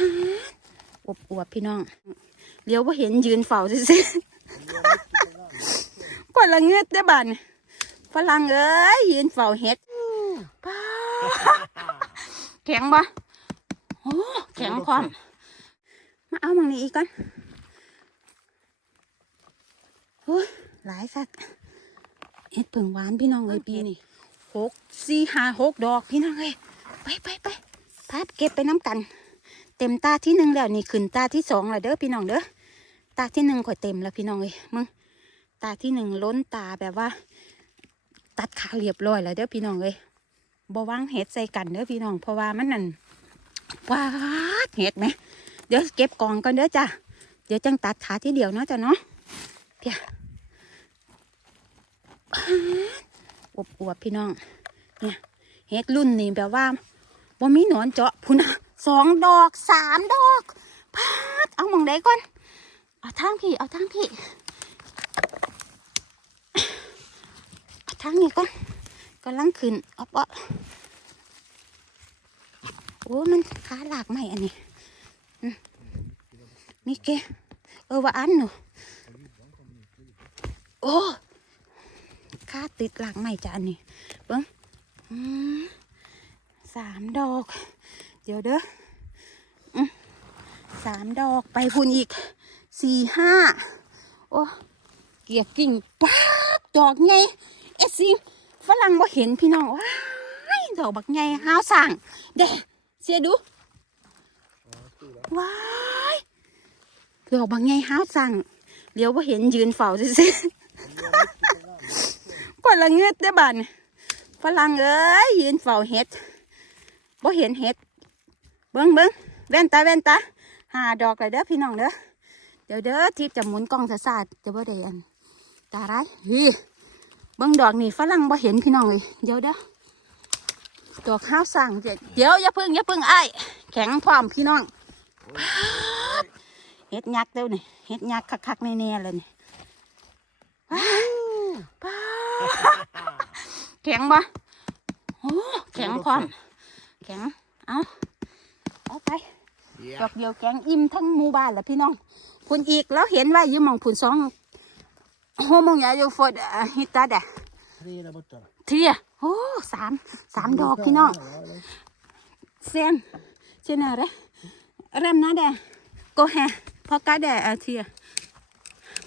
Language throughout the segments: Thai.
อวบอวบๆพี่น้องเลี้ยวว่าเห็นยืนเฝ้าซิๆคนละเงือดได้อบ้านฝรั่งเอ้ยยืนเฝ้าเห็ดป้าแข็งบ่โอ้แข็งพร้อม มาเอามังนี้อีกก่อนโอ้ยหลายสัตว์เห็ดเผิงหวานพี่น้องเลยปีนี่หกสี่ห้าหกดอกพี่น้องเลยไปไปไปพาดเก็บไปน้ำกัน เต็มตาที่หนึ่งแล้วนี่ขึ้นตาที่สองแล้วเด้อพี่น้องเด้อตาที่หนึ่งข่อยเต็มแล้วพี่น้องเลยมึงตาที่หนึ่งล้นตาแบบว่า ตัดขาเรียบร้อยแล้วเด้อพี่น้องเลยบวางเห็ดใส่กันเด้อพี่น้องเพราะว่ามันนั่นว้าดเห็ดไหมเดี๋ยวเก็บกองก่อนเด้อจ้ะเดี๋ยวจังตัดขาที่เดียวเนาะจ้ะเนาะเพียอวบอวบพี่น้องเนี่ยเฮ็ดรุ่นนี้แบบว่าบ่มีหนอนเจาะพุ่นนะ สองดอกสามดอกพาดเอาหมองใดก่อน เอาทางพี่ เอาทางพี่ เอาทางนี้ก่อนกำลังขึ้นเอาปะโอ้มันขาหลากไหม่อันนี้นี่แกเออว่าอันหนูโอ้ขาติดหลังใหม่จ้ะอันนี้เบิ้งสามดอก ดี๋ยวเด้อสามดอกไปพุ่นอีกสี่ห้าโอ้เกียกิ่งป๊าดอกไงเอสซิงฝรั่งบ่เห็นพี่น้องว้ายดอกบักไงห้าวสั่งเด้เสียดูว้ายดอกบางไงห้าวสั่งเลี้ยวว่าเห็นยืนเฝ้าซิๆคนละเงือดได้บ้านฝรั่งเอ้ยยืนเฝ้าเห็ดบ่เห็นเห็ด เบิ้งเบิ้งแว่นตาแว่นตาหาดอกเลยเด้อพี่น้องเด้อเดี๋ยวเด้อทิพจะหมุนกล้องสะสาดจะบ่ได้อันตาไรฮีเบิ้งดอกนี่ฝรั่งบ่เห็นพี่น้องเลยเดี๋ยวเด้อดอกห้าวสั่งเดี๋ยวเดียวอย่าพึ่งอย่าพึ่งไอ้แข็งพร้อมพี่น้องเฮ็ดยักษ์เด้อนี่เฮ็ดยักษ์คักๆแน่ๆเลยนี่ป้าแข็งบ่โอ้แข็งพร้อมแข็งเอ้า เอาไปดอกเดียวแกงอิ่มทั้งหมู่บ้านแหละพี่น้องคุณอีกแล้วเห็นว่าอยู่หมองผุนสองโฮมงยาโยฟดฮิตาเดะ Tre där borta. เทียโอ้สามสามดอกพี่น้องเซนเชนอะไรเริ่มนะเดะโกแฮพอกาเดะเอาเทีย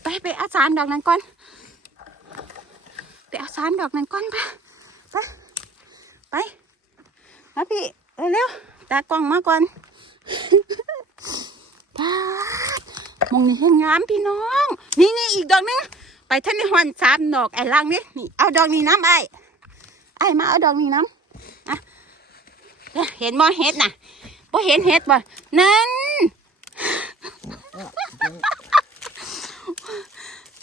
ไปไปเอาสารดอกนั้นก่อนไปเอาสารดอกนั้นก่อนไปไปไปมาพี่เร็วๆ ตากล้องมาก่อนตาดมองนี่ให้งามพี่น้อง นี่นี่อีกดอกหนึง ไปท่านในหวันสามดอกไอ้ล่างนี่นี่ เอาดอกนี้น้ำไอ้ไอ้มาเอาดอกนี้น้ำอะเนี่ยเห็นบ่เห็ดน่ะบ่เห็นเห็ดบ่นั่น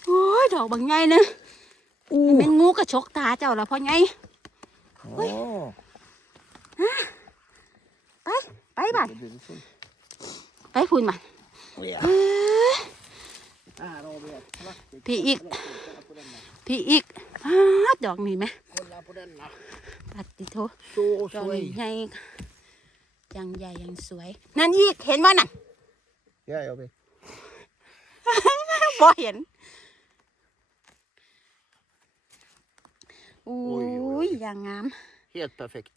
โอ้ยดอกบางไงเนอะเป็นงูกระชกตาเจ้าละพ่อไง Åh, ไป ไปบ้าน då blir det fullt. ไปพูนมา Ja. เอ้ย Här har vi ett vackert. พี่อีก Kolla på denna. พี่อีกอ้าดอกนี่ไหม Kolla på denna. ปัดติโท Så ดอก så นี่ ej. ใหญ่ยังใหญ่ยังสวย นั่นอีก เห็นว่านั่น Ja, jag vet. บ่เห็นโอ้โอ้ยโอ้ยยอย่างงาม Helt perfekt.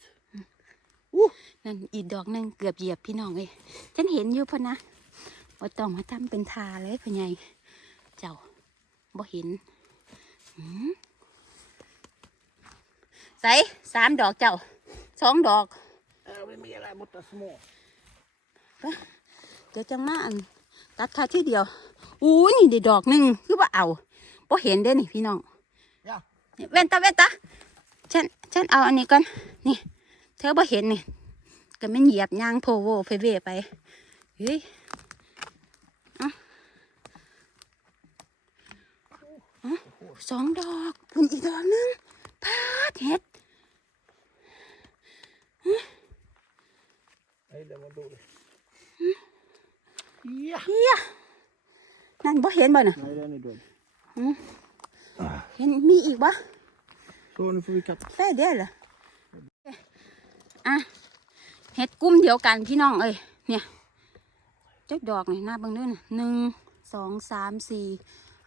นั่นอีกดอกหนึงเกือบเหยียบพี่น้องเลยฉันเห็นอยู่พะนะว่าต้องมาทำเป็นทาเลยพ่อใหญ่เจ้าบ่เห็นหืมใส่สามดอกเจ้าสองดอก Här har vi mer här borta små. เดี๋ยวจังมาอันตัดขาที่เดียวอู้นี่ได้ดอกหนึ่งคือว่าเอาบ่เห็นเด้อนี่พี่น้อง Ja. นี่เว้นตาเว้นตาฉันฉันเอาอันนี้ก่อนนี่เธอบ่เห็นนี่ก็มันเหยียบยางโพโวเพเวไปเฮ้ยเอาเอาสองดอกพุ่นอีกดอกหนึงพาดเห็ด Nej, den var dålig. Ja. เฮียนั่นบ่เห็นบ่น่ะ Nej, den är död. เห็นมีอีกบ่ Så, nu får vi katta. แค่เดียวเหรอ อะเห็ดกลุ่มเดียวกันพี่น้องเอ้ยเนี่ยเจักดอกนี่หน้าบางเด้อนหนึ่งสองสามสี่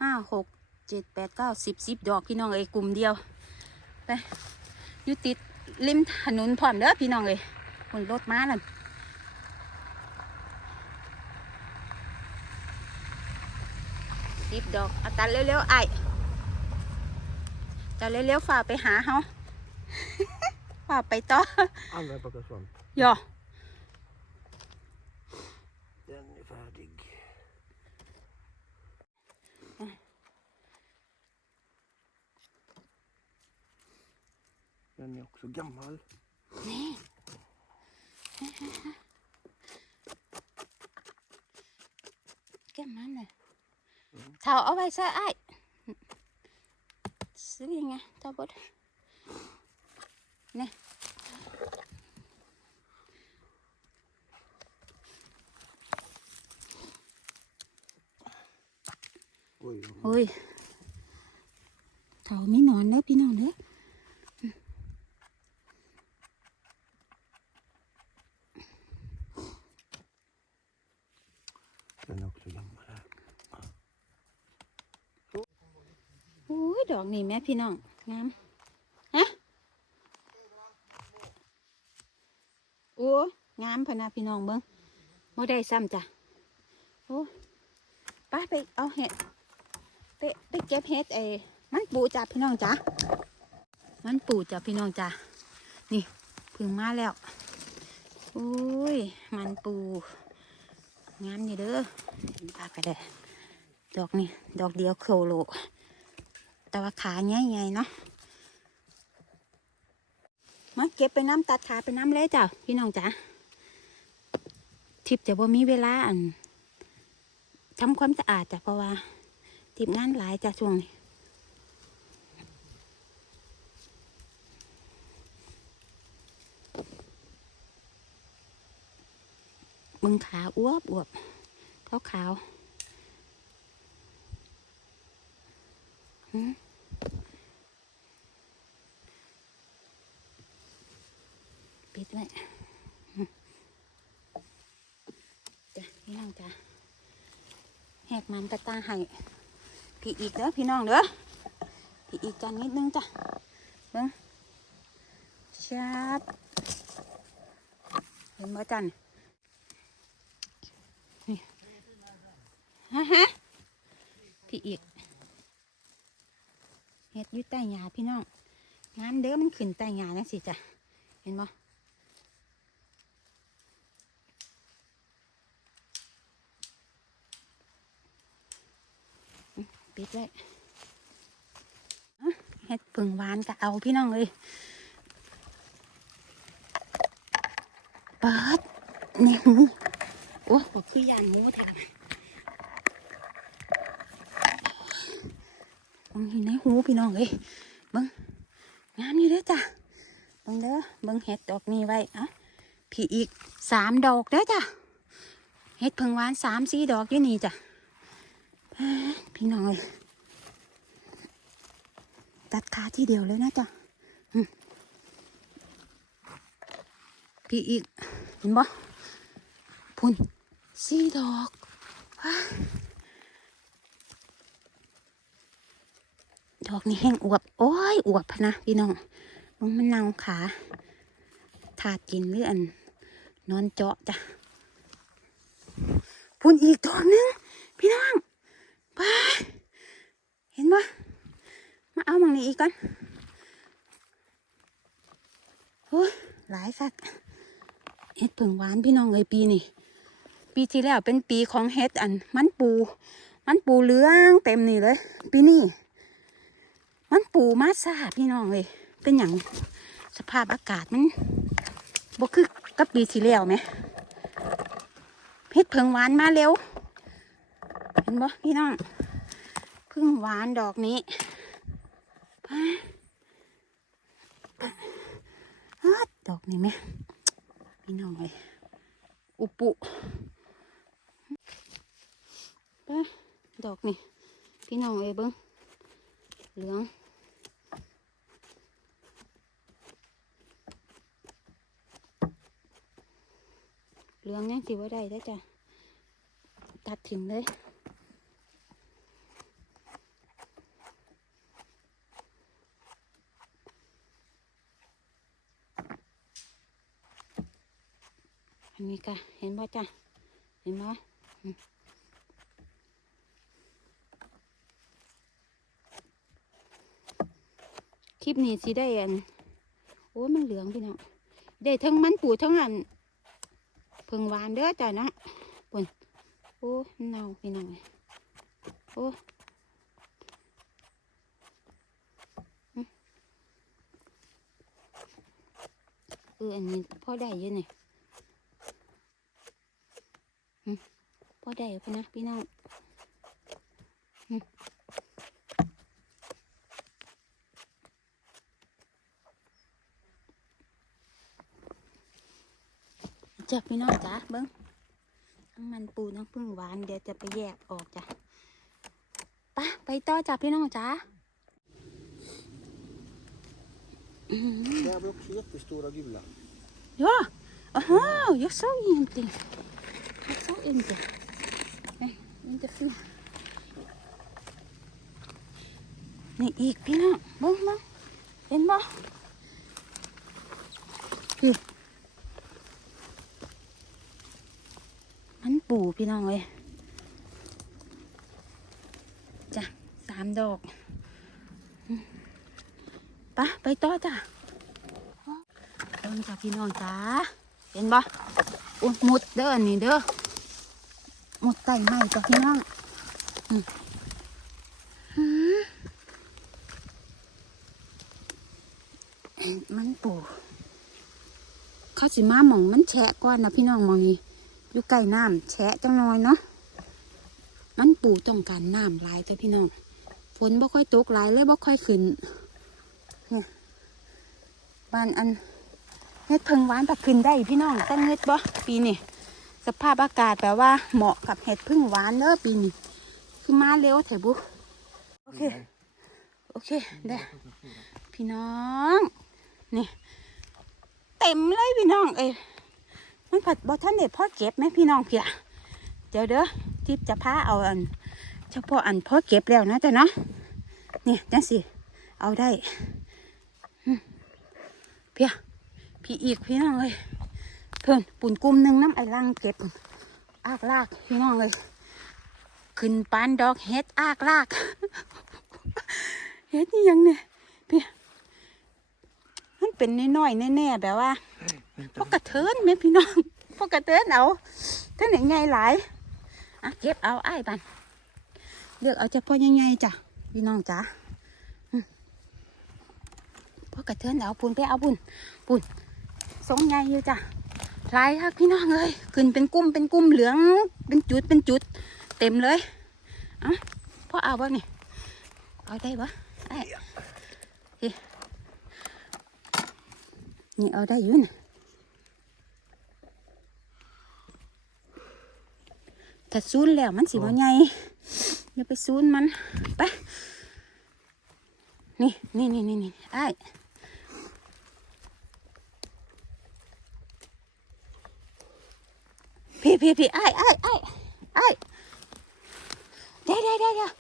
ห้าหกเจ็ดแปดเก้าสิบสิบดอกพี่น้องเอ้ยกลุ่มเดียวไปยู่ติดริมถนนพร้อมเด้อพี่น้องเอ้ยคนรถม้านั่นสิบดอกเอาตัดเร็วๆไอ้จะเร็วๆฝ่าไปหาเฮา ฝ่าไปต่อ Alla plockar svamp. ย่อ Den är färdig. Den är också gammal. แก้มมันเลยเท่าเนี่ Oj, โอ้ยเท่าไม่นอนเด้อพี่น้องเด้อ den är också gammal. Här. โอ้ย ดอกนี่แม่พี่น้องงามฮะโอ้ งามพนาพี่น้องเบิ้งโมได้ซ้ำจ้ะโอ้ไป้าไปเอาเห็ดไปไปเก็บเห็ดเอมันปูจ้ะพี่น้องจ้ะมันปูจ้ะพี่น้องจ้ะนี่พึ่งมาแล้วโอ้ยมันปูงามอยู่เด้อปากกระเดะดอกนี่ดอกเดียวโคโลแต่ว่าขาใหญ่ๆเนาะมาเก็บไปน้ำตัดขาไปน้ำเลยจ้ะพี่น้องจ๋า ทิพย์จะบ่มีเวลาอันทำความสะอาดจ้ะเพราะว่าทิพย์งานหลายจ้ะช่วงนี้มึงขาอ้วบอวบขาวขาวหืมปิดไว้อืมจ้ะ พี่น้องจ้ะแหกมันกระตาให้พี่อีกเด้อพี่น้องเด้อพี่อีกจันนิดนึงจ้ะเบิ้งชับเห็นบ่จันนี่ฮะฮะพี่อีกเฮ็ดอยู่ใต้หญ้าพี่น้องงามเด้อมันขึ้นใต้หญ้าจังสิจ้ะเห็นบ่ ปิดไว้เฮ็ดผึ่งหวานก็เอาพี่น้องเลยเปิดนี่หูโอ้บอกคือยานหมูแถมบังอยู่ในหูพี่น้องเลยบังงามอยู่เด้อจ้ะบังเด้อบังเห็ดดอกนี้ไว้อะพี่อีกสามดอกเด้อจ้ะเห็ดเพิ่งหวานสามสี่ดอกอยู่นี่จ้ะ พี่น้องเลยตัดขาที่เดียวเลยนะจ้ะพี่อีกเห็นบ่พุ่นสี่ดอกดอกนี้แห้งอวบ โอ้ยอวบพนะพี่น้องมึงมันเนาขาถาดกินหรืออัน นอนเจาะจ้ะพุ่นอีกตัวหนึงพี่น้อง ปเห็นปะมาเอามังนี้อีกก่อนโอ้ยหลายสัตว์เห็ดเผิงหวานพี่น้องเอ้ยปีนี่ ปีที่แล้วเป็นปีของเห็ดอัน มันปู มันปูเหลืองเต็มนี่เลย ปีนี้มันปูมาซาพี่น้องเลย เป็นอย่างสภาพอากาศมันบ่คือกับปีที่แล้วไหมเฮ็ดเพิงหวานมาเร็ว เห็นบ่พี่น้องเพึ่งหวานดอกนี้ดอกนี้ไหมพี่น้องเลยอุปุไปดอกนี้พี่น้องเอ้ยเบิ้งเหลืองเหลืองยังสิว่าได้แล้จ้ะตัดทิ้งเลย อันนี้ก็เห็นบ่จ้ะ เห็นบ่อืมคลิปนี้สิได้อัน โอ้มันเหลืองพี่น้องได้ทั้งมันปูทั้งอันเพิ่งวานเด้อจ้ะเนาะปุ่นโอ้นเน่าพี่น้องเอ้ยโอ้อืมเอออันนี้พ่อได้ยู่นี่อื พอได้อยู่พี่นะพี่น้องอืมจ้ะพี่น้องจ้ะเบิ้งทั้งมันปูทั้งพึ่งหวานเดี๋ยวจะไปแยกออกจ้ะไปะไปต่อจ้ะพี่น้องจ้ะ Där har vi också jättestora gula. Ja, aha, jag såg ingenting. Jag såg inte. Nej, inte fler. นี่อีกพี่น้องบ้งบ้งเห็นบ่นี่มันปูพี่น้องเลยจ้ะสามดอกอืมไปต่อจ้ะเบิ่งจ้าพี่น้องจ้าเห็นบ่อุ้มุดเด้อนี่เด้อ มุดไต่ไม้จ้าพี่น้องอืมมันปูเขาสิมาหมองมันแฉะก่อนนะพี่น้องมองนี้อยู่ใกล้น้ำแฉะจังน้อยเนาะมันปูต้องการน้ำหลายจ้าพี่น้องฝนบ่ค่อยตกหลายเลยบ่ค่อยขึ้นเนี่ยบ้านอันเฮ็ดเพิงหวานผักขึ้นได้พี่น้องตั้งเฮ็ดบ่ปีนี้ สภาพอากาศแปลว่าเหมาะกับเห็ดพึ่งหวานเด้อปีนี้คือมาเร็วแถบุโอเค โอเคได้พี่น้อง นี่ เต็มเลยพี่น้อง เอ้ยมันผัดบ่ท่านเด็ดพ่อเก็บไหมพี่น้องเพียเดี๋ยวเด้อทิพจะพาเอาอัน เฉพาะอันพ่อเก็บแล้วนะจ๊ะเนาะนี่จังสิเอาได้เพียพี่อีกพี่น้องเลย เพิ่นปุ่นกลุ่มหนึ่งน้ำไอ้ลังเก็บอากลากพี่น้องเลยขึ้นปานดอกเฮ็ดอากลากเฮ็ดนี่ยังเนี่ยพี่มันเป็นน้อยๆแน่ๆแบบว่าพวกกระเทินแม่พี่น้องพวกกระเทินเอาท่านไหนไงหลายอะเก็บเอาไอ้บันเลือกเอาเฉพาะยังไงจ้ะพี่น้องจ้ะพวกกระเทินเอาปุ่นไปเอาปุ่นปุ่นสงใหญ่อยู่จ้ะ ลายครับพี่น้องเอ้ยขึ้นเป็นกุ้มเป็นกุ้มเหลือง เป็นจุดเป็นจุด เต็มเลยเอะพ่อเอาบ่นี่เอาได้บ่ไอ้นี่เอาได้อยู่นะถ้าซูนแล้วมันสิบ่ใหญ่อย่าไปซูนมันไปนี่นี่นี่นี่นี่ไอ้ พี่พี่พี่ไอ้ไอ้ไอ้ไอ้เดี๋ยวเดี๋ยวเดี๋ยว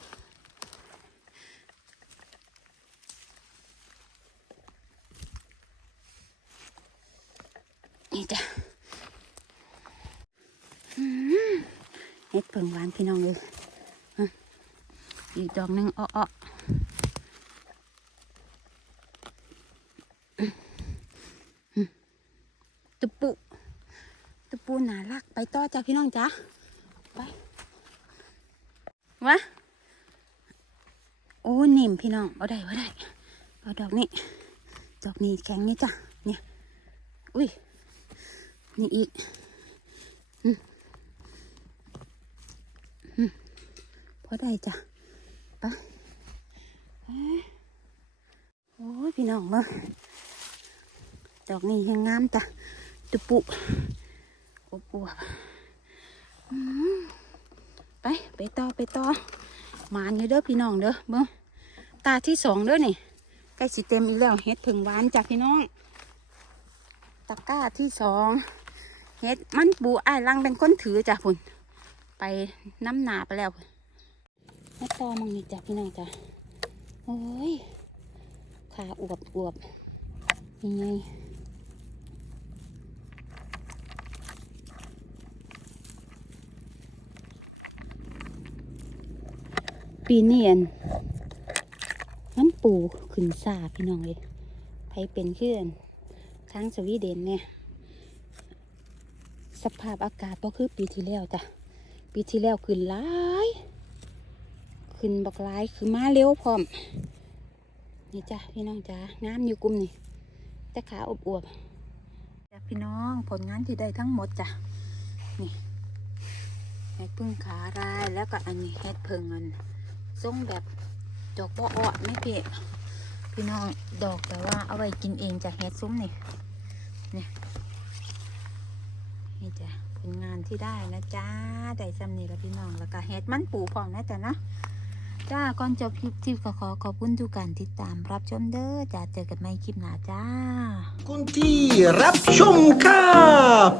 นี่จ้ะเฮ็ดเพิ่งหวานพี่น้องเลยอีกดอกหนึ่งอ้อๆอืมอืมตะปุ ตะปูหนาลัก ไปต่อจ้าพี่น้องจ้าไปวะโอ้นิ่มพี่น้องเอาได้เอาได้เอาดอกนี้ดอกนี้แข็งนี่จ้ะเนี่ยอุ้ยนี่อีกอืมอืมพอได้จ้ะไปเอ้ยโอ้ยพี่น้องเมื่อดอกนี้ยังงามจ้ะตะปู อบอวบไปไปต่อไปต่อมานอยู่เด้อพี่น้องเด้อเบิ้งตาที่สองเด้อนี่ใกล้สิเต็มอีกแล้วเฮ็ดผึ่งหวานจ้ะพี่น้องตะกร้าที่สองเฮ็ดมันปูอ้ายลังเป็นคนถือจ้ะพุ่นไปน้ำหนาไปแล้วม่ต่อมองนี่จ้ะพี่น้องจ้ะโอ้ยขาอวบอวบยังไง ปีนี้อันมันปูขึ้นซาพี่น้องเลยไปเป็นเพื่อนทางสวีเดนเนี่ย สภาพอากาศก็คือปีที่แล้วจ้ะ ปีที่แล้วขึ้นหลาย ขึ้นบักหลายคือมาเร็วพร้อม นี่จ้ะพี่น้องจ้ะงามอยู่กลุ่มนี่แต่ขาอบอวบจ้ะพี่น้องผลงานที่ได้ทั้งหมดจ้ะ นี่เห็ดพึ่งขาลายแล้วก็อันนี้เห็ดเพิงอัน ทรงแบบดอกบ่ออดไม่เปะพี่น้องดอกแต่ว่าเอาไว้กินเองจ้ะเห็ดซุ้มนี่นี่จ้ะผลงานที่ได้นะจ้าได้จำนี่ละพี่น้องแล้วก็เฮ็ดมันปูพร้อมนะจ้ะนะจ้าก่อนจบคลิปที่ก็ขอขอบคุณทุกการติดตามรับชมเด้อจ้าเจอกันใหม่คลิปหน้าจ้าคุณที่รับชมครับ